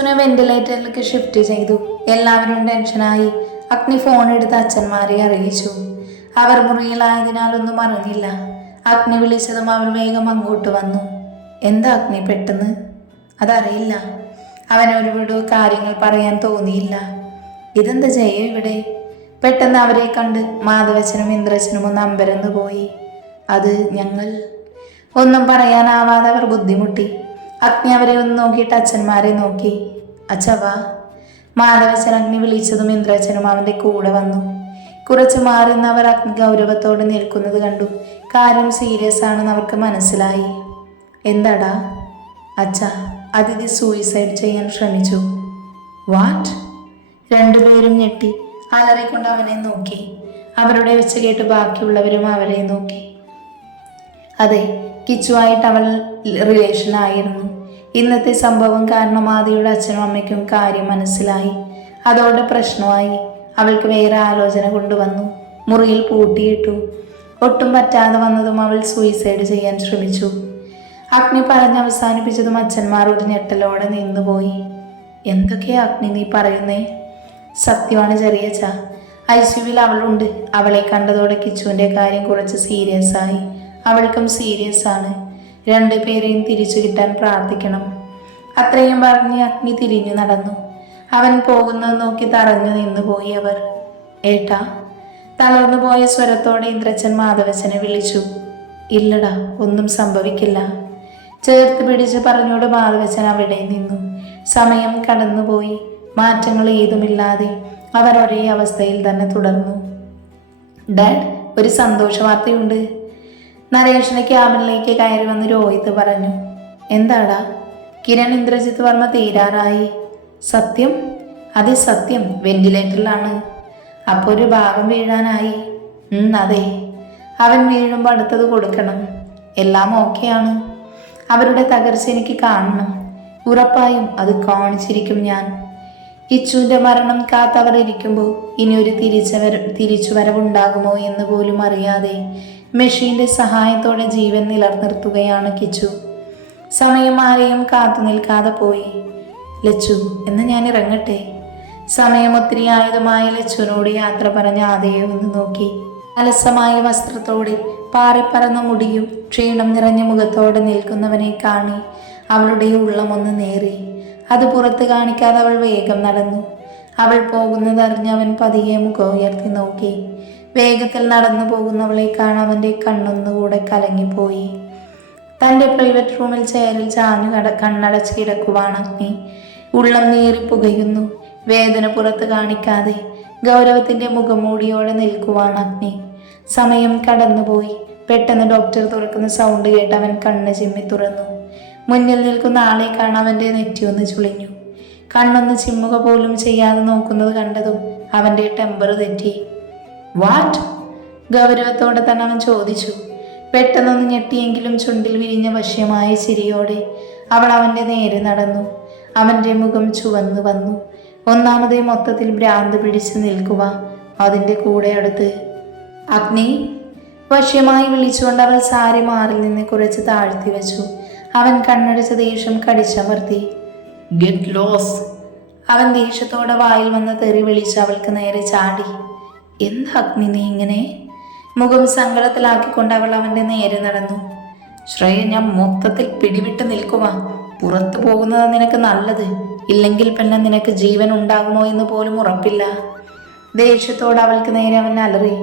കിച്ചുവിനെ വെന്റിലേറ്ററിലേക്ക് shift ചെയ്തു. എല്ലാവരും ടെൻഷനായി. അഗ്നി ഫോൺ എടുത്ത് അച്ഛന്മാരെ അറിയിച്ചു. അവർ മുറിയിലായതിനാൽ ഒന്നും അറിഞ്ഞില്ല. അഗ്നി വിളിച്ചതും അവർ വേഗം അങ്ങോട്ട് വന്നു. എന്താ അഗ്നി പെട്ടെന്ന്? അതറിയില്ല. അവനൊരുപാട് കാര്യങ്ങൾ പറയാൻ തോന്നിയില്ല. ഇതെന്താ ജയ ഇവിടെ? പെട്ടെന്ന് അവരെ കണ്ട് മാധവച്ചനും ഇന്ദ്രച്ചനും ഒന്ന് അമ്പരന്ന് പോയി. അത് ഞങ്ങൾ ഒന്നും പറയാനാവാതെ അവർ ബുദ്ധിമുട്ടി. അഗ്നി അവരെ ഒന്ന് നോക്കിയിട്ട് അച്ഛന്മാരെ നോക്കി. അച്ഛവാ. മാധവച്ചൻ അഗ്നി വിളിച്ചതും ഇന്ദ്രച്ചനും അവൻ്റെ കൂടെ വന്നു. കുറച്ച് മാറി നിന്ന് അവർ അഗ്നി ഗൗരവത്തോടെ നിൽക്കുന്നത് കണ്ടു. കാര്യം സീരിയസ് ആണെന്ന് അവർക്ക് മനസ്സിലായി. എന്താടാ? അച്ഛ, അതിഥി സൂയിസൈഡ് ചെയ്യാൻ ശ്രമിച്ചു. വാട്ട്? രണ്ടുപേരും ഞെട്ടി അലറിക്കൊണ്ട് അവനെ നോക്കി. അവരുടെ വെച്ച് കേട്ട് ബാക്കിയുള്ളവരും അവരെ നോക്കി. അതെ, കിച്ചുവായിട്ട് അവൾ റിലേഷനായിരുന്നു. ഇന്നത്തെ സംഭവം കാരണം ആദിയുടെ അച്ഛനും അമ്മയ്ക്കും കാര്യം മനസ്സിലായി. അതോടെ പ്രശ്നമായി. അവൾക്ക് വേറെ ആലോചന കൊണ്ടുവന്നു. മുറിയിൽ പൂട്ടിയിട്ടു. ഒട്ടും പറ്റാതെ വന്നതും അവൾ സൂയിസൈഡ് ചെയ്യാൻ ശ്രമിച്ചു. അഗ്നി പറഞ്ഞ് അവസാനിപ്പിച്ചതും അച്ഛന്മാർ ഒരു ഞെട്ടലോടെ നിന്നുപോയി. എന്തൊക്കെയാ അഗ്നി നീ പറയുന്നേ? സത്യമാണ് ചെറിയച്ച. ഐസിയുവിൽ അവളുണ്ട്. അവളെ കണ്ടതോടെ കിച്ചുവിൻ്റെ കാര്യം കുറച്ച് സീരിയസ് ആയി. അവൾക്കും സീരിയസ് ആണ്. രണ്ടുപേരെയും തിരിച്ചു കിട്ടാൻ പ്രാർത്ഥിക്കണം. അത്രയും പറഞ്ഞ് അഗ്നി തിരിഞ്ഞു നടന്നു. അവൻ പോകുന്നത് നോക്കി തറഞ്ഞു നിന്നുപോയി അവർ. ഏട്ടാ? തളർന്നു പോയ സ്വരത്തോടെ ഇന്ദ്രച്ചൻ മാധവച്ചനെ വിളിച്ചു. ഇല്ലടാ, ഒന്നും സംഭവിക്കില്ല. ചേർത്ത് പിടിച്ച് പറഞ്ഞോട് മാധവച്ചൻ അവിടെ നിന്നു. സമയം കടന്നുപോയി. മാറ്റങ്ങൾ ഏതുമില്ലാതെ അവർ ഒരേ അവസ്ഥയിൽ തന്നെ തുടർന്നു. ഡാഡ്, ഒരു സന്തോഷ വാർത്തയുണ്ട്. നരേഷിന്റെ ക്യാബിനിലേക്ക് കയറി വന്ന് രോഹിത് പറഞ്ഞു. എന്താടാ? കിരൺ ഇന്ദ്രജിത്ത് വർമ്മ തീരാറായി. സത്യം? അതെ സത്യം. വെന്റിലേറ്ററിലാണ്. അപ്പോൾ ഒരു ഭാഗം വീഴാനായി. അതെ. അവൻ വീഴുമ്പോൾ അടുത്തത് കൊടുക്കണം. എല്ലാം ഓക്കെയാണ്. അവരുടെ തകർച്ച എനിക്ക് കാണണം. ഉറപ്പായും അത് കാണിച്ചിരിക്കും ഞാൻ. കിച്ചുവിൻ്റെ മരണം കാത്തവർ ഇരിക്കുമ്പോൾ ഇനി ഒരു തിരിച്ചുവരവുണ്ടാകുമോ എന്ന് പോലും അറിയാതെ മെഷീൻ്റെ സഹായത്തോടെ ജീവൻ നിലനിർത്തുകയാണ് കിച്ചു. സമയം ആരെയും കാത്തു നിൽക്കാതെ പോയി. ലച്ചു, എന്ന് ഞാൻ ഇറങ്ങട്ടെ. സമയം ഒത്തിരി ആയതുമായ ലച്ചുവിനോട് യാത്ര പറഞ്ഞ ആദയെ ഒന്ന് നോക്കി. അലസമായ വസ്ത്രത്തോടെ പാറിപ്പറന്ന മുടിയും ക്ഷീണം നിറഞ്ഞ മുഖത്തോടെ നിൽക്കുന്നവനെ കാണി അവളുടെ ഉള്ളമൊന്ന് നേറി. അത് പുറത്ത് കാണിക്കാതെ അവൾ വേഗം നടന്നു. അവൾ പോകുന്നതറിഞ്ഞ് അവൻ പതിയെ മുഖം ഉയർത്തി നോക്കി. വേഗത്തിൽ നടന്നു പോകുന്നവളെ കാണാൻ അവൻ്റെ കണ്ണൊന്നുകൂടെ കലങ്ങിപ്പോയി. തൻ്റെ പ്രൈവറ്റ് റൂമിൽ ചെയറിൽ ചാഞ്ഞു കണ്ണടച്ച് കിടക്കുവാണ് അഗ്നി. ഉള്ളം നീറി പുകയുന്നു. വേദന പുറത്ത് കാണിക്കാതെ ഗൗരവത്തിൻ്റെ മുഖംമൂടിയോടെ നിൽക്കുവാണ് അഗ്നി. സമയം കടന്നുപോയി. പെട്ടെന്ന് ഡോക്ടർ തുറക്കുന്ന സൗണ്ട് കേട്ട് അവൻ കണ്ണ് ചിമ്മി തുറന്നു. മുന്നിൽ നിൽക്കുന്ന ആളെ കാണാൻ അവൻ്റെ നെറ്റിയൊന്ന് ചുളിഞ്ഞു. കണ്ണൊന്ന് ചിമ്മുക പോലും ചെയ്യാതെ നോക്കുന്നത് കണ്ടതും അവൻ്റെ ടെമ്പർ തെറ്റി. വാട്ട്? ഗൗരവത്തോടെ തന്നെ അവൻ ചോദിച്ചു. പെട്ടെന്നൊന്ന് ഞെട്ടിയെങ്കിലും ചുണ്ടിൽ വിരിഞ്ഞ വശ്യമായ ചിരിയോടെ അവൾ അവൻ്റെ നേരെ നടന്നു. അവൻ്റെ മുഖം ചുവന്നു വന്നു. ഒന്നാമതേ മൊത്തത്തിൽ ഭ്രാന്ത് പിടിച്ചു നിൽക്കുക. അതിൻ്റെ കൂടെ അടുത്ത് അഗ്നി വശ്യമായി വിളിച്ചുകൊണ്ട് അവൾ സാരി മാറിൽ നിന്ന് കുറച്ച് താഴ്ത്തി വെച്ചു. അവൻ കണ്ണടിച്ച ദേഷ്യം കടിച്ചമർത്തി. Get loss! അവൻ ദേഷ്യത്തോടെ വായിൽ വന്ന തെറി വിളിച്ച് അവൾക്ക് നേരെ ചാടി. എന്താ അഗ്നി നീ ഇങ്ങനെ? മുഖം സങ്കടത്തിലാക്കിക്കൊണ്ട് അവൾ അവൻ്റെ നേരെ നടന്നു. ശ്രേയ, ഞാൻ മൊത്തത്തിൽ പിടിവിട്ട് നിൽക്കുക. പുറത്തു പോകുന്നത് നിനക്ക് നല്ലത്. ഇല്ലെങ്കിൽ പിന്നെ നിനക്ക് ജീവൻ ഉണ്ടാകുമോ എന്ന് പോലും ഉറപ്പില്ല. ദേഷ്യത്തോടെ അവൾക്ക് നേരെ അവൻ അലറി.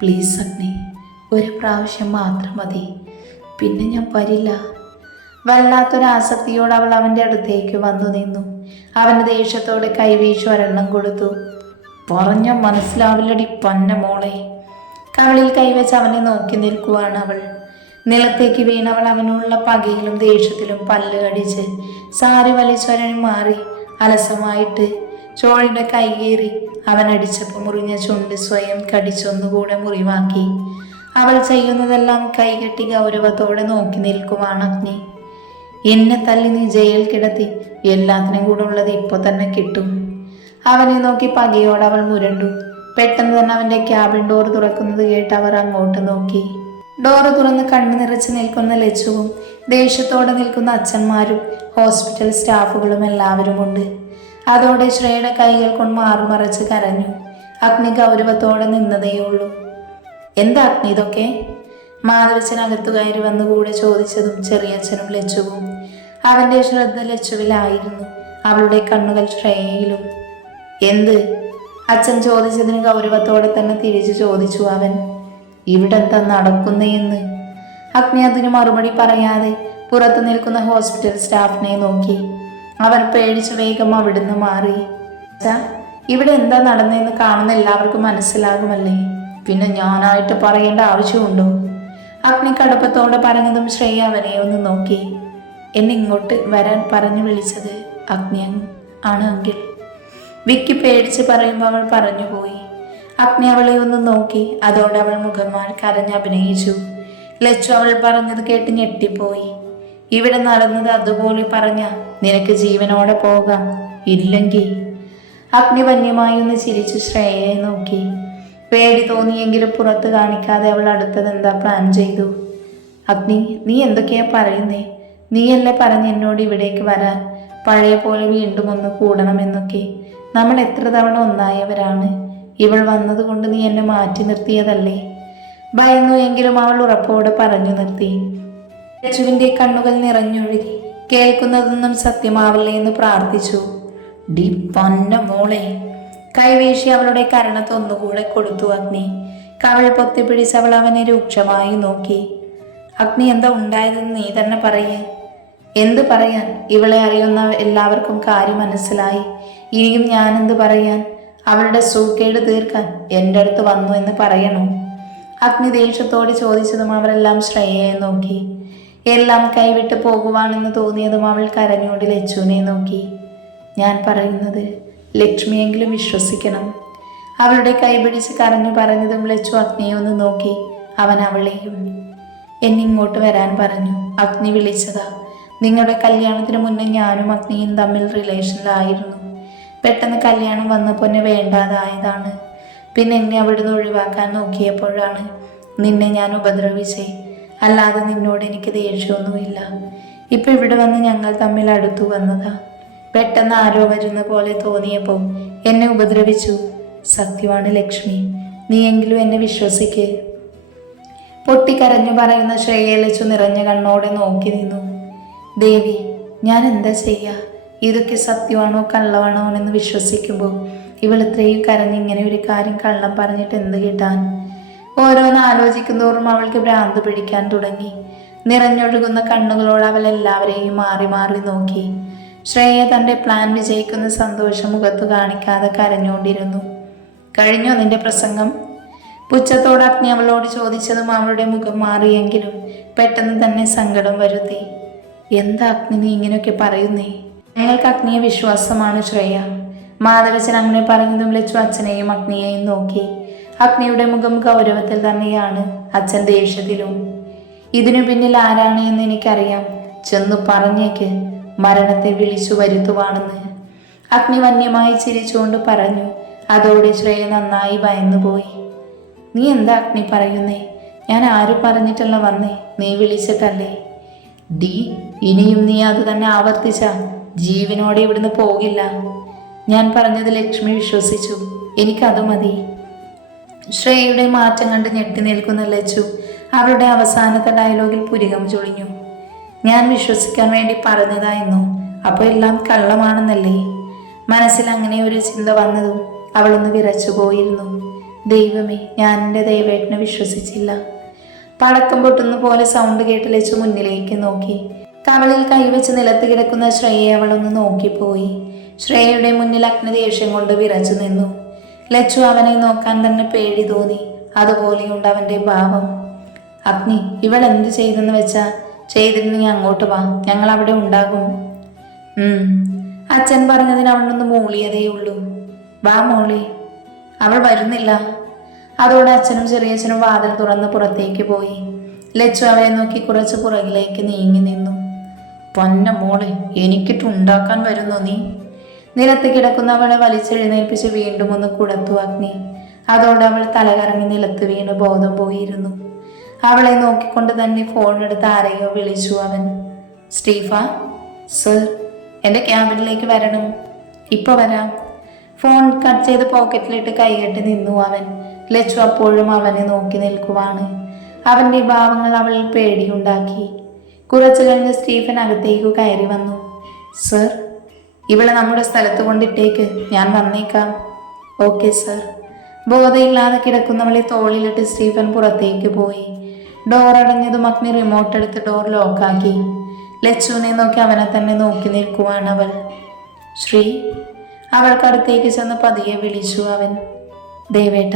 പ്ലീസ് അഗ്നി, ഒരു പ്രാവശ്യം മാത്രം മതി. പിന്നെ ഞാൻ വരില്ല. വല്ലാത്തൊരാസക്തിയോട് അവൾ അവൻ്റെ അടുത്തേക്ക് വന്നു നിന്നു. അവന് ദേഷ്യത്തോടെ കൈവീശു ഒരെണ്ണം കൊടുത്തു. പറഞ്ഞ മനസ്സിലാവില്ലടി പന്ന മോളെ. കവളിൽ കൈവച്ച് അവനെ നോക്കി നിൽക്കുവാണ് അവൾ. നിലത്തേക്ക് വീണവൾ അവനുള്ള പകയിലും ദേഷ്യത്തിലും പല്ല് കടിച്ച് സാരി വലിച്ചൊരണി മാറി അലസമായിട്ട് ചോഴിയുടെ കൈകേറി അവൻ അടിച്ചപ്പോൾ മുറിഞ്ഞ ചുണ്ട് സ്വയം കടിച്ചൊന്നുകൂടെ മുറിവാക്കി. അവൾ ചെയ്യുന്നതെല്ലാം കൈകെട്ടി ഗൗരവത്തോടെ നോക്കി നിൽക്കുവാണ് അഗ്നി. എന്നെ തല്ലി നീ ജയിൽ കിടത്തി. എല്ലാത്തിനും കൂടെ ഉള്ളത് ഇപ്പോൾ തന്നെ കിട്ടും. അവനെ നോക്കി പകയോടെ അവൾ മുരണ്ടു. പെട്ടെന്ന് തന്നെ അവൻ്റെ ക്യാബിൻ ഡോർ തുറക്കുന്നത് കേട്ട് അവർ അങ്ങോട്ട് നോക്കി. ഡോറ് തുറന്ന് കണ്ണു നിറച്ച് നിൽക്കുന്ന ലച്ചുവും ദേഷ്യത്തോടെ നിൽക്കുന്ന അച്ഛന്മാരും ഹോസ്പിറ്റൽ സ്റ്റാഫുകളും എല്ലാവരുമുണ്ട്. അതോടെ ശ്രേയയുടെ കൈകൾ കൊണ്ട് മാറുമറച്ച് കരഞ്ഞു. അഗ്നി ഗൗരവത്തോടെ നിന്നതേയുള്ളൂ. എന്താ അഗ്നി ഇതൊക്കെ? മാധവച്ചൻ അകത്തു കയറി വന്ന് കൂടെ ചോദിച്ചതും ചെറിയച്ഛനും ലച്ചുവും. അവന്റെ ശ്രദ്ധ ലച്ചുവിലായിരുന്നു, അവളുടെ കണ്ണുകൾ ശ്രേയയിലും. എന്ത്? അച്ഛൻ ചോദിച്ചതിന് ഗൗരവത്തോടെ തന്നെ തിരിച്ചു ചോദിച്ചു അവൻ. ഇവിടെ എന്താ നടക്കുന്നേന്ന്? അഗ്നി അതിന് മറുപടി പറയാതെ പുറത്തു നിൽക്കുന്ന ഹോസ്പിറ്റൽ സ്റ്റാഫിനെ നോക്കി. അവൻ പേടിച്ച് വേഗം അവിടുന്ന് മാറി. ഇവിടെ എന്താ നടന്നതെന്ന് കാണുന്ന എല്ലാവർക്കും മനസ്സിലാകുമല്ലേ, പിന്നെ ഞാനായിട്ട് പറയേണ്ട ആവശ്യമുണ്ടോ? അഗ്നി കടുപ്പത്തോടെ പറഞ്ഞതും ശ്രേയ അവനെ ഒന്ന് നോക്കി. എന്നെ ഇങ്ങോട്ട് വരാൻ പറഞ്ഞു വിളിച്ചത് അഗ്നി ആണ് എങ്കിൽ വിക്കി പേടിച്ച് പറയുമ്പോൾ അവൾ പറഞ്ഞുപോയി. അഗ്നി അവളെ ഒന്ന് നോക്കി. അതോടെ അവൾ മുഖമാർ കരഞ്ഞ് അഭിനയിച്ചു. ലച്ചു അവൾ പറഞ്ഞത് കേട്ട് ഞെട്ടിപ്പോയി. ഇവിടെ നടന്നത് അതുപോലെ പറഞ്ഞ നിനക്ക് ജീവനോടെ പോകാം, ഇല്ലെങ്കിൽ? അഗ്നി വന്യമായി ഒന്ന് ചിരിച്ചു ശ്രേയയെ നോക്കി. പേടി തോന്നിയെങ്കിലും പുറത്ത് കാണിക്കാതെ അവൾ അടുത്തതെന്താ പ്ലാൻ ചെയ്തു. അഗ്നി, നീ എന്തൊക്കെയാ പറയുന്നേ? നീയല്ലേ പറഞ്ഞ് എന്നോട് ഇവിടേക്ക് വരാൻ, പഴയ പോലെ വീണ്ടും ഒന്ന് കൂടണമെന്നൊക്കെ. നമ്മൾ എത്ര തവണ ഒന്നായവരാണ്. ഇവൾ വന്നതുകൊണ്ട് നീ എന്നെ മാറ്റി നിർത്തിയതല്ലേ? ഭയന്നു എങ്കിലും അവൾ ഉറപ്പോടെ പറഞ്ഞു നിർത്തി. ലച്ചുവിൻ്റെ കണ്ണുകൾ നിറഞ്ഞൊഴുകി. കേൾക്കുന്നതൊന്നും സത്യമാവില്ലേ എന്ന് പ്രാർത്ഥിച്ചു. ഡി പന്ന മോളെ! കൈവീശി അവളുടെ കരണത്ത് ഒന്നുകൂടെ കൊടുത്തു അഗ്നി. കവൾ പൊത്തിപ്പിടിച്ച് അവൾ അവനെ രൂക്ഷമായി നോക്കി. അഗ്നി, എന്താ ഉണ്ടായതെന്ന് നീ തന്നെ പറയേ. എന്ത് പറയാൻ? ഇവളെ അറിയുന്ന എല്ലാവർക്കും കാര്യം മനസ്സിലായി. ഇനിയും ഞാനെന്ത് പറയാൻ? അവളുടെ സൂക്കേട് തീർക്കാൻ എൻ്റെ അടുത്ത് വന്നു എന്ന് പറയണോ? അഗ്നി ദേഷ്യത്തോടെ ചോദിച്ചതും അവരെല്ലാം ശ്രേയയെ നോക്കി. എല്ലാം കൈവിട്ട് പോകുവാണെന്ന് തോന്നിയതും അവൾ കരഞ്ഞുകൊണ്ട് ലച്ചുവിനെ നോക്കി. ഞാൻ പറയുന്നത് ലക്ഷ്മിയെങ്കിലും വിശ്വസിക്കണം. അവളുടെ കൈപിടിച്ച് കരഞ്ഞു പറഞ്ഞതും ലച്ചു അഗ്നിയെ ഒന്ന് നോക്കി. അവൻ അവളെയും. എന്നെ ഇങ്ങോട്ട് വരാൻ പറഞ്ഞു. അഗ്നി വിളിച്ചതാ. നിങ്ങളുടെ കല്യാണത്തിന് മുന്നേ ഞാനും അഗ്നിയും തമ്മിൽ റിലേഷനിലായിരുന്നു. പെട്ടെന്ന് കല്യാണം വന്നപ്പോൾ എന്നെ വേണ്ടാതായതാണ്. പിന്നെ എന്നെ അവിടുന്ന് ഒഴിവാക്കാൻ നോക്കിയപ്പോഴാണ് നിന്നെ ഞാൻ ഉപദ്രവിച്ചേ. അല്ലാതെ നിന്നോട് എനിക്ക് ദേഷ്യമൊന്നുമില്ല. ഇപ്പം ഇവിടെ വന്ന് ഞങ്ങൾ തമ്മിൽ അടുത്തു വന്നതാ. പെട്ടെന്ന് ആരോ വരുന്ന പോലെ തോന്നിയപ്പോൾ എന്നെ ഉപദ്രവിച്ചു. സത്യമാണ് ലക്ഷ്മി, നീയെങ്കിലും എന്നെ വിശ്വസിക്ക്. പൊട്ടിക്കരഞ്ഞു പറയുന്ന ശ്രേയയെ ലച്ചു നിറഞ്ഞ കണ്ണോടെ നോക്കി നിന്നു. ദേവി, ഞാൻ എന്താ ചെയ്യുക? ഇതൊക്കെ സത്യമാണോ കള്ളമാണോ എന്ന് വിശ്വസിക്കുമ്പോൾ ഇവൾ ഇത്രയും കരഞ്ഞ് ഇങ്ങനെ ഒരു കാര്യം കള്ളം പറഞ്ഞിട്ട് എന്ത് കിട്ടാൻ? ഓരോന്ന് ആലോചിക്കുന്തോറും അവൾക്ക് ഭ്രാന്ത് പിടിക്കാൻ തുടങ്ങി. നിറഞ്ഞൊഴുകുന്ന കണ്ണുകളോട് അവൾ എല്ലാവരെയും മാറി മാറി നോക്കി. ശ്രേയ തൻ്റെ പ്ലാൻ വിജയിക്കുന്ന സന്തോഷം മുഖത്തു കാണിക്കാതെ കരഞ്ഞുകൊണ്ടിരുന്നു. കഴിഞ്ഞോ നിന്റെ പ്രസംഗം? പുച്ഛത്തോട് അഗ്നി അവളോട് ചോദിച്ചതും അവളുടെ മുഖം മാറിയെങ്കിലും പെട്ടെന്ന് തന്നെ സങ്കടം വരുത്തി. എന്താ അഗ്നി നീ ഇങ്ങനെയൊക്കെ പറയുന്നേ? ഞങ്ങൾക്ക് അഗ്നിയെ വിശ്വാസമാണ് ശ്രേയ. മാധവച്ചൻ അങ്ങനെ പറഞ്ഞതും ലച്ചു അച്ഛനെയും അഗ്നിയെയും നോക്കി. അഗ്നിയുടെ മുഖം ഗൗരവത്തിൽ തന്നെയാണ്, അച്ഛൻ ദേഷ്യത്തിലും. ഇതിനു പിന്നിൽ ആരാണ് എന്ന് എനിക്കറിയാം. ചെന്നു പറഞ്ഞേക്ക് മരണത്തെ വിളിച്ചു വരുത്തുവാണെന്ന്. അഗ്നി വന്യമായി ചിരിച്ചുകൊണ്ട് പറഞ്ഞു. അതോടെ ശ്രേയ നന്നായി ഭയന്നുപോയി. നീ എന്താ അഗ്നി പറയുന്നേ? ഞാൻ ആരും പറഞ്ഞിട്ടല്ല വന്നേ, നീ വിളിച്ചിട്ടല്ലേ. ഡി, ഇനിയും നീ അത് തന്നെ ആവർത്തിച്ച ജീവനോടെ ഇവിടുന്ന് പോകില്ല. ഞാൻ പറഞ്ഞത് ലക്ഷ്മി വിശ്വസിച്ചു, എനിക്കത് മതി. ശ്രേയയുടെ മാറ്റം കണ്ട് ഞെട്ടി നിൽക്കുന്ന ലച്ചു അവളുടെ അവസാനത്തെ ഡയലോഗിൽ പുരികം ചൊളിഞ്ഞു. ഞാൻ വിശ്വസിക്കാൻ വേണ്ടി പറഞ്ഞതായിരുന്നു, അപ്പോൾ എല്ലാം കള്ളമാണെന്നല്ലേ? മനസ്സിൽ അങ്ങനെ ഒരു ചിന്ത വന്നതും അവളൊന്ന് വിറച്ചു പോയിരുന്നു. ദൈവമേ, ഞാൻ എൻ്റെ ദൈവേട്ടനെ വിശ്വസിച്ചില്ല. പടക്കം പൊട്ടുന്ന പോലെ സൗണ്ട് കേട്ട് ലച്ചു മുന്നിലേക്ക് നോക്കി. കവളിൽ കൈവച്ച് നിലത്ത് കിടക്കുന്ന ശ്രേയയെ അവളൊന്ന് നോക്കിപ്പോയി. ശ്രേയയുടെ മുന്നിൽ അഗ്നി ദേഷ്യം കൊണ്ട് വിറച്ചു നിന്നു. ലച്ചു അവനെ നോക്കാൻ തന്നെ പേടി തോന്നി. അതുപോലെയുണ്ട് അവൻ്റെ ഭാവം. അഗ്നി, ഇവൾ എന്ത് ചെയ്തെന്ന് വെച്ചാ ചെയ്തിട്ട് നീ അങ്ങോട്ട് വാ, ഞങ്ങൾ അവിടെ ഉണ്ടാകും. അച്ഛൻ പറഞ്ഞതിന് അവളൊന്ന് മൂളിയതേയുള്ളൂ. വാ മോളി. അവൾ വരുന്നില്ല. അതോടെ അച്ഛനും ചെറിയച്ഛനും വാതിൽ തുറന്ന് പുറത്തേക്ക് പോയി. ലച്ചു അവരെ നോക്കി കുറച്ച് പുറകിലേക്ക് നീങ്ങി നിന്നു. പൊന്ന മോളെ, എനിക്കിട്ടുണ്ടാക്കാൻ വരുന്നു നീ? നിലത്ത് കിടക്കുന്നവളെ വലിച്ചെഴുന്നേൽപ്പിച്ച് വീണ്ടും ഒന്ന് കുടത്തു അഗ്നി. അതോടെ അവൾ തലകറങ്ങി നിലത്ത് വീണ് ബോധം പോയിരുന്നു. അവളെ നോക്കിക്കൊണ്ട് തന്നെ ഫോണെടുത്ത് ആരെയോ വിളിച്ചു അവൻ. സ്റ്റീഫ? സർ, എൻ്റെ ക്യാബിനിലേക്ക് വരണം. ഇപ്പോൾ വരാം. ഫോൺ കട്ട് ചെയ്ത് പോക്കറ്റിലിട്ട് കൈകെട്ടി നിന്നു അവൻ. ലച്ചു അപ്പോഴും അവനെ നോക്കി നിൽക്കുവാണ്. അവൻ്റെ ഭാവങ്ങൾ അവളിൽ പേടിയുണ്ടാക്കി. കുറച്ചു കഴിഞ്ഞ് സ്റ്റീഫൻ അകത്തേക്ക് കയറി വന്നു. സർ, ഇവളെ നമ്മുടെ സ്ഥലത്ത് കൊണ്ടിട്ടേക്ക്, ഞാൻ വന്നേക്കാം. Okay sir. ബോധമില്ലാതെ കിടക്കുന്നവളെ തോളിലിട്ട് സ്റ്റീഫൻ പുറത്തേക്ക് പോയി. ഡോർ അടഞ്ഞതും അഗ്നി റിമോട്ട് എടുത്ത് ഡോർ ലോക്കാക്കി. ലച്ചുവിനെ നോക്കി അവനെ തന്നെ നോക്കി നിൽക്കുവാണ് അവൾ. ശ്രീ. അവൾക്കടുത്തേക്ക് ചെന്ന് പതിയെ വിളിച്ചു അവൻ. ദേവേട്ട.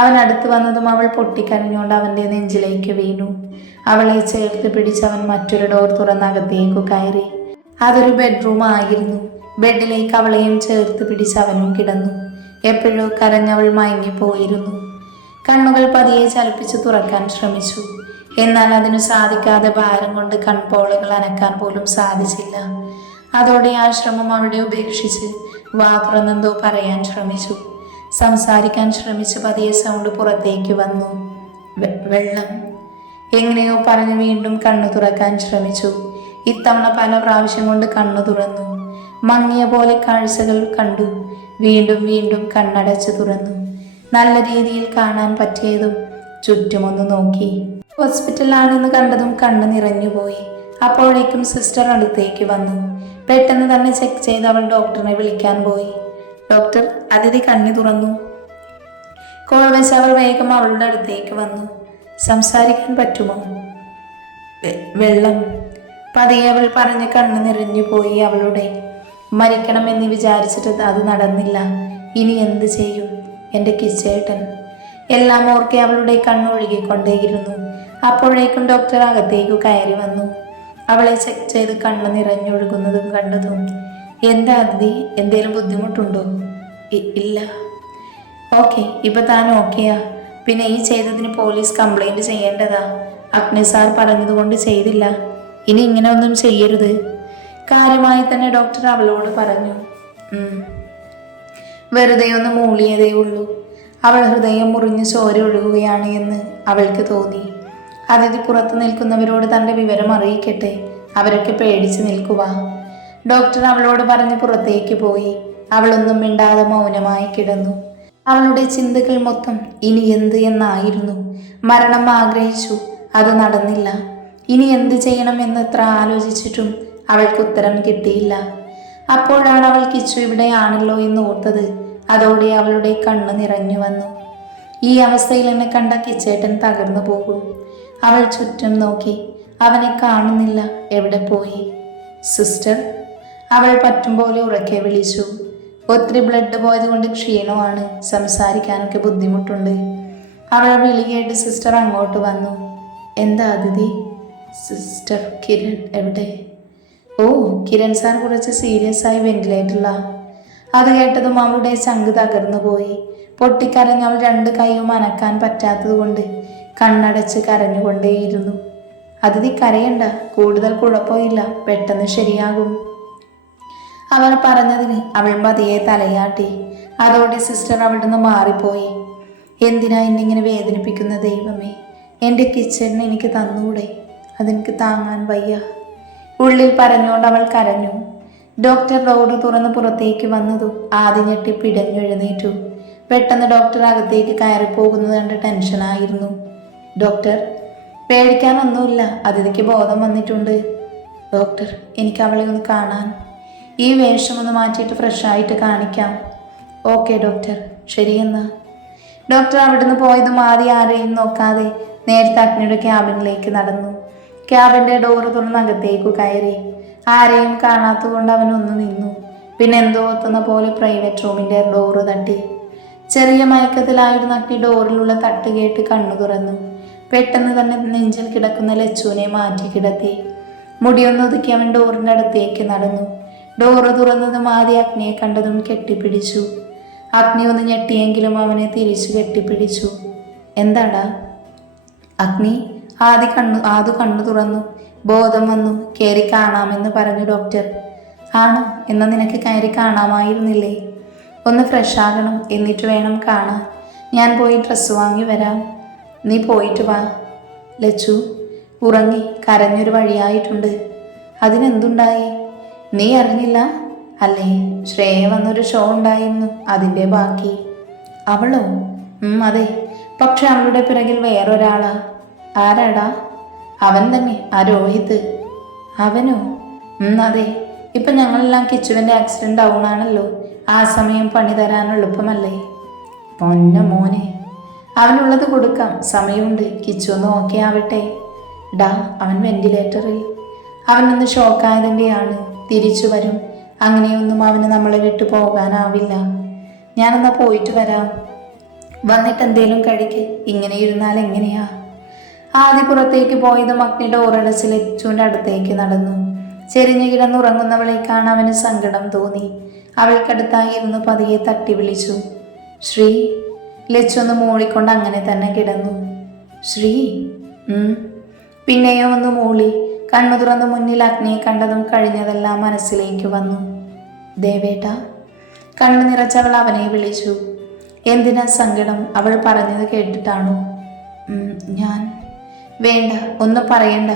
അവൻ അടുത്ത് വന്നതും അവൾ പൊട്ടിക്കരഞ്ഞുകൊണ്ട് അവൻ്റെ നെഞ്ചിലേക്ക് വീണു. അവളെ ചേർത്ത് പിടിച്ച് അവൻ മറ്റൊരു ഡോർ തുറന്നകത്തേക്ക് കയറി. അതൊരു ബെഡ്റൂം ആയിരുന്നു. ബെഡിലേക്ക് അവളെയും ചേർത്ത് പിടിച്ച് അവനും കിടന്നു. എപ്പോഴോ കരഞ്ഞവൾ മയങ്ങിപ്പോയിരുന്നു. കണ്ണുകൾ പതിയെ ചലിപ്പിച്ച് തുറക്കാൻ ശ്രമിച്ചു. എന്നാൽ അതിനു സാധിക്കാതെ ഭാരം കൊണ്ട് കൺപോളകൾ അനക്കാൻ പോലും സാധിച്ചില്ല. അതോടെ ആ ശ്രമം അവിടെ ഉപേക്ഷിച്ച് വാ തുറന്നെന്തോ പറയാൻ ശ്രമിച്ചു. സംസാരിക്കാൻ ശ്രമിച്ച് പതിയെ സൗണ്ട് പുറത്തേക്ക് വന്നു. വെള്ളം. എങ്ങനെയോ പറഞ്ഞ് വീണ്ടും കണ്ണു തുറക്കാൻ ശ്രമിച്ചു. ഇത്തവണ പല പ്രാവശ്യം കൊണ്ട് കണ്ണു തുറന്നു. മങ്ങിയ പോലെ കാഴ്ചകൾ കണ്ടു. വീണ്ടും വീണ്ടും കണ്ണടച്ച് തുറന്നു. നല്ല രീതിയിൽ കാണാൻ പറ്റിയതും ചുറ്റുമൊന്ന് നോക്കി. ഹോസ്പിറ്റലാണെന്ന് കണ്ടതും കണ്ണ് നിറഞ്ഞുപോയി. അപ്പോഴേക്കും സിസ്റ്റർ അടുത്തേക്ക് വന്നു. പെട്ടെന്ന് തന്നെ ചെക്ക് ചെയ്ത് അവൾ ഡോക്ടറിനെ വിളിക്കാൻ പോയി. ഡോക്ടർ, അതിഥി കണ്ണി തുറന്നു. കോൾ വെച്ച് അവൾ വേഗം അവളുടെ അടുത്തേക്ക് വന്നു. സംസാരിക്കാൻ പറ്റുമോ? വെള്ളം. പതിയെ അവൾ പറഞ്ഞ് കണ്ണ് നിറഞ്ഞു പോയി അവളുടെ. മരിക്കണമെന്ന് വിചാരിച്ചിട്ട് അത് നടന്നില്ല. ഇനി എന്ത് ചെയ്യും എൻ്റെ കിച്ചേട്ടൻ? എല്ലാം ഓർക്കെ അവളുടെ കണ്ണൊഴുകിക്കൊണ്ടേയിരുന്നു. അപ്പോഴേക്കും ഡോക്ടർ അകത്തേക്ക് കയറി വന്നു. അവളെ ചെക്ക് ചെയ്ത് കണ്ണ് നിറഞ്ഞൊഴുകുന്നതും കണ്ടതും. എന്താ അതിഥി, എന്തേലും ബുദ്ധിമുട്ടുണ്ടോ? ഇല്ല. ഓക്കെ, ഇപ്പൊ താൻ ഓക്കെയാ? പിന്നെ ഈ ചെയ്തതിന് പോലീസ് കംപ്ലൈന്റ് ചെയ്യേണ്ടതാ. അഗ്നി സാർ പറഞ്ഞതുകൊണ്ട് ചെയ്തില്ല. ഇനി ഇങ്ങനെ ഒന്നും ചെയ്യരുത്. കാര്യമായി തന്നെ ഡോക്ടർ അവളോട് പറഞ്ഞു. വെറുതെ ഒന്ന് മൂളിയതേ ഉള്ളൂ. അവൾ ഹൃദയം മുറിഞ്ഞ് ചോര ഒഴുകുകയാണ് എന്ന് അവൾക്ക് തോന്നി. അതിഥി പുറത്തു നിൽക്കുന്നവരോട് തൻ്റെ വിവരം അറിയിക്കട്ടെ, അവരൊക്കെ പേടിച്ച് നിൽക്കുക. ഡോക്ടർ അവളോട് പറഞ്ഞ് പുറത്തേക്ക് പോയി. അവളൊന്നും മിണ്ടാതെ മൗനമായി കിടന്നു. അവളുടെ ചിന്തകൾ മൊത്തം ഇനി എന്ത് എന്നായിരുന്നു. മരണം ആഗ്രഹിച്ചു, അത് നടന്നില്ല. ഇനി എന്ത് ചെയ്യണം എന്നെത്ര ആലോചിച്ചിട്ടും അവൾക്ക് ഉത്തരം കിട്ടിയില്ല. അപ്പോഴാണ് അവൾ കിച്ചു ഇവിടെയാണല്ലോ എന്ന് ഓർത്തത്. അതോടെ അവളുടെ കണ്ണ് നിറഞ്ഞു വന്നു. ഈ അവസ്ഥയിൽ എന്നെ കണ്ട കിച്ചേട്ടൻ തകർന്നു പോകും. അവൾ ചുറ്റും നോക്കി. അവനെ കാണുന്നില്ല. എവിടെ പോയി? സിസ്റ്റർ. അവൾ പറ്റും പോലെ ഉറക്കെ വിളിച്ചു. ഒത്തിരി ബ്ലഡ് പോയത് കൊണ്ട് ക്ഷീണമാണ്, സംസാരിക്കാനൊക്കെ ബുദ്ധിമുട്ടുണ്ട്. അവൾ വിളി കേട്ട് സിസ്റ്റർ അങ്ങോട്ട് വന്നു. എന്താ അതിഥി? സിസ്റ്റർ, കിരൺ എവിടെ? ഓ, കിരൺ സാർ കുറച്ച് സീരിയസ് ആയി വെന്റിലേറ്ററിലാ. അത് കേട്ടതും അവളുടെ ചങ്ക് തകർന്നു പോയി. പൊട്ടിക്കരഞ്ഞവൾ രണ്ട് കൈയും അനക്കാൻ പറ്റാത്തത് കൊണ്ട് കണ്ണടച്ച് കരഞ്ഞുകൊണ്ടേയിരുന്നു. അതിഥി കരയണ്ട, കൂടുതൽ കുഴപ്പമില്ല, പെട്ടെന്ന് ശരിയാകും. അവർ പറഞ്ഞതിന് അവൾ പതിയെ തലയാട്ടി. അതോടെ സിസ്റ്റർ അവിടുന്ന് മാറിപ്പോയി. എന്തിനാ എന്നിങ്ങനെ വേദനിപ്പിക്കുന്ന ദൈവമേ? എൻ്റെ കിച്ചണിന് എനിക്ക് തന്നൂടെ? അതെനിക്ക് താങ്ങാൻ വയ്യ. ഉള്ളിൽ പറഞ്ഞുകൊണ്ട് അവൾ കരഞ്ഞു. ഡോക്ടർ ഡോറ് തുറന്ന് പുറത്തേക്ക് വന്നതും ആദ്യം ഞെട്ടി പിടഞ്ഞെഴുന്നേറ്റു. പെട്ടെന്ന് ഡോക്ടർ അകത്തേക്ക് കയറിപ്പോകുന്നത് കണ്ട് ടെൻഷനായിരുന്നു. ഡോക്ടർ, പേടിക്കാനൊന്നുമില്ല, അതിഥിക്ക് ബോധം വന്നിട്ടുണ്ട്. ഡോക്ടർ, എനിക്ക് അവളെ ഒന്ന് കാണാൻ. ഈ വേഷമൊന്ന് മാറ്റിയിട്ട് ഫ്രഷായിട്ട് കാണിക്കാം. ഓക്കെ ഡോക്ടർ, ശരിയെന്നാ. ഡോക്ടർ അവിടുന്ന് പോയതും ആദ്യം ആരെയും നോക്കാതെ നേരത്തെ അഗ്നിയുടെ ക്യാബിനിലേക്ക് നടന്നു. ക്യാബിൻ്റെ ഡോറ് തുറന്ന് അകത്തേക്ക് കയറി. ആരെയും കാണാത്തതുകൊണ്ട് അവനൊന്ന് നിന്നു. പിന്നെ എന്തോ ഓർത്തുന്ന പോലെ പ്രൈവറ്റ് റൂമിൻ്റെ ഡോറ് തട്ടി. ചെറിയ മയക്കത്തിലായിരുന്ന അഗ്നി ഡോറിലുള്ള തട്ട് കേട്ട് കണ്ണു തുറന്നു. പെട്ടെന്ന് തന്നെ നെഞ്ചിൽ കിടക്കുന്ന ലച്ചുവിനെ മാറ്റി കിടത്തി. മുടിയൊന്നൊതുക്കി അവൻ ഡോറിൻ്റെ അടുത്തേക്ക് നടന്നു. ഡോറ് തുറന്നതും ആദ്യം അഗ്നിയെ കണ്ടതും കെട്ടിപ്പിടിച്ചു. അഗ്നി ഒന്ന് ഞെട്ടിയെങ്കിലും അവനെ തിരിച്ചു കെട്ടിപ്പിടിച്ചു. എന്താടാ? അഗ്നി ആദ്യ കണ്ണു തുറന്നു. ബോധം വന്നു. കയറി കാണാമെന്ന് പറഞ്ഞു ഡോക്ടർ. ആണോ? എന്നാൽ നിനക്ക് കയറി കാണാമായിരുന്നില്ലേ? ഒന്ന് ഫ്രഷ് ആകണം, എന്നിട്ട് വേണം കാണാൻ. ഞാൻ പോയി ഡ്രസ്സ് വാങ്ങി വരാം. നീ പോയിട്ട് വാ. ലച്ചു ഉറങ്ങി കരഞ്ഞൊരു വഴിയായിട്ടുണ്ട്. അതിനെന്തുണ്ടായി? നീ അറിഞ്ഞില്ല അല്ലേ? ശ്രേയ വന്നൊരു ഷോ ഉണ്ടായിരുന്നു, അതിൻ്റെ ബാക്കി. അവളോ? അതെ, പക്ഷെ അവളുടെ പിറകിൽ വേറൊരാളാ. ആരാടാ? അവൻ തന്നെ, ആ രോഹിത്. അവനോ? അതെ. ഇപ്പം ഞങ്ങളെല്ലാം കിച്ചുവിൻ്റെ ആക്സിഡൻറ്റ് ഡൗണാണല്ലോ. ആ സമയം പണി തരാൻ എളുപ്പമല്ലേ? പൊന്ന മോനെ, അവനുള്ളത് കൊടുക്കാം, സമയമുണ്ട്. കിച്ചു ഒന്ന് ഓക്കെ ആവട്ടെ. ഡാ, അവൻ വെന്റിലേറ്ററിൽ. അവനൊന്ന് ഷോക്കായതിൻ്റെയാണ്. തിരിച്ചു വരും. അങ്ങനെയൊന്നും അവന് നമ്മളെ വിട്ടു പോകാനാവില്ല. ഞാനെന്നാ പോയിട്ട് വരാം. വന്നിട്ട് എന്തേലും കഴിക്ക്. ഇങ്ങനെ ഇരുന്നാൽ എങ്ങനെയാ? ആദ്യ പുറത്തേക്ക് പോയതും അഗ്നി ഡോറടച്ച് ലച്ചുവിൻ്റെ അടുത്തേക്ക് നടന്നു. ചെരിഞ്ഞു കിടന്നുറങ്ങുന്നവളെ കാണാൻ അവന് സങ്കടം തോന്നി. അവൾക്കടുത്തായി ഇരുന്ന് പതിയെ തട്ടി വിളിച്ചു, ശ്രീ. ലച്ചു ഒന്ന് മൂളിക്കൊണ്ട് അങ്ങനെ തന്നെ കിടന്നു. ശ്രീ. പിന്നെയോ ഒന്ന് മൂളി. കണ്ണു തുറന്ന് മുന്നിൽ അഗ്നിയെ കണ്ടതും കഴിഞ്ഞതെല്ലാം മനസ്സിലേക്ക് വന്നു. ദേവേട്ട. കണ്ണു നിറച്ചവൾ അവനെ വിളിച്ചു. എന്തിനാ സങ്കടം? അവൾ പറഞ്ഞത് കേട്ടിട്ടാണോ? ഞാൻ. വേണ്ട, ഒന്നും പറയണ്ട.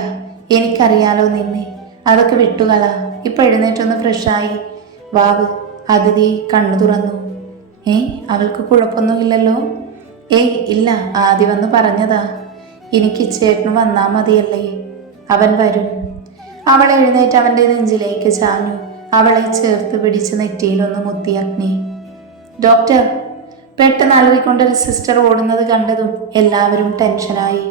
എനിക്കറിയാലോ നിന്നെ. അതൊക്കെ വിട്ടുകള. ഇപ്പം എഴുന്നേറ്റൊന്ന് ഫ്രഷായി വാവ്. അതിഥി കണ്ണു തുറന്നു. അവൾക്ക് കുഴപ്പമൊന്നുമില്ലല്ലോ? ഇല്ല, ആദ്യം വന്ന് പറഞ്ഞതാ. എനിക്ക് ചേട്ടന് വന്നാൽ മതിയല്ലേ? അവൻ വരും. അവൾ എഴുന്നേറ്റ് അവൻ്റെ നെഞ്ചിലേക്ക് ചാഞ്ഞു. അവളെ ചേർത്ത് പിടിച്ച് നെറ്റിയിലൊന്ന് മുത്തി അഗ്നി. ഡോക്ടർ. പെട്ടെന്ന് അലറിക്കൊണ്ടൊരു സിസ്റ്റർ ഓടുന്നത് കണ്ടതും എല്ലാവരും ടെൻഷനായി.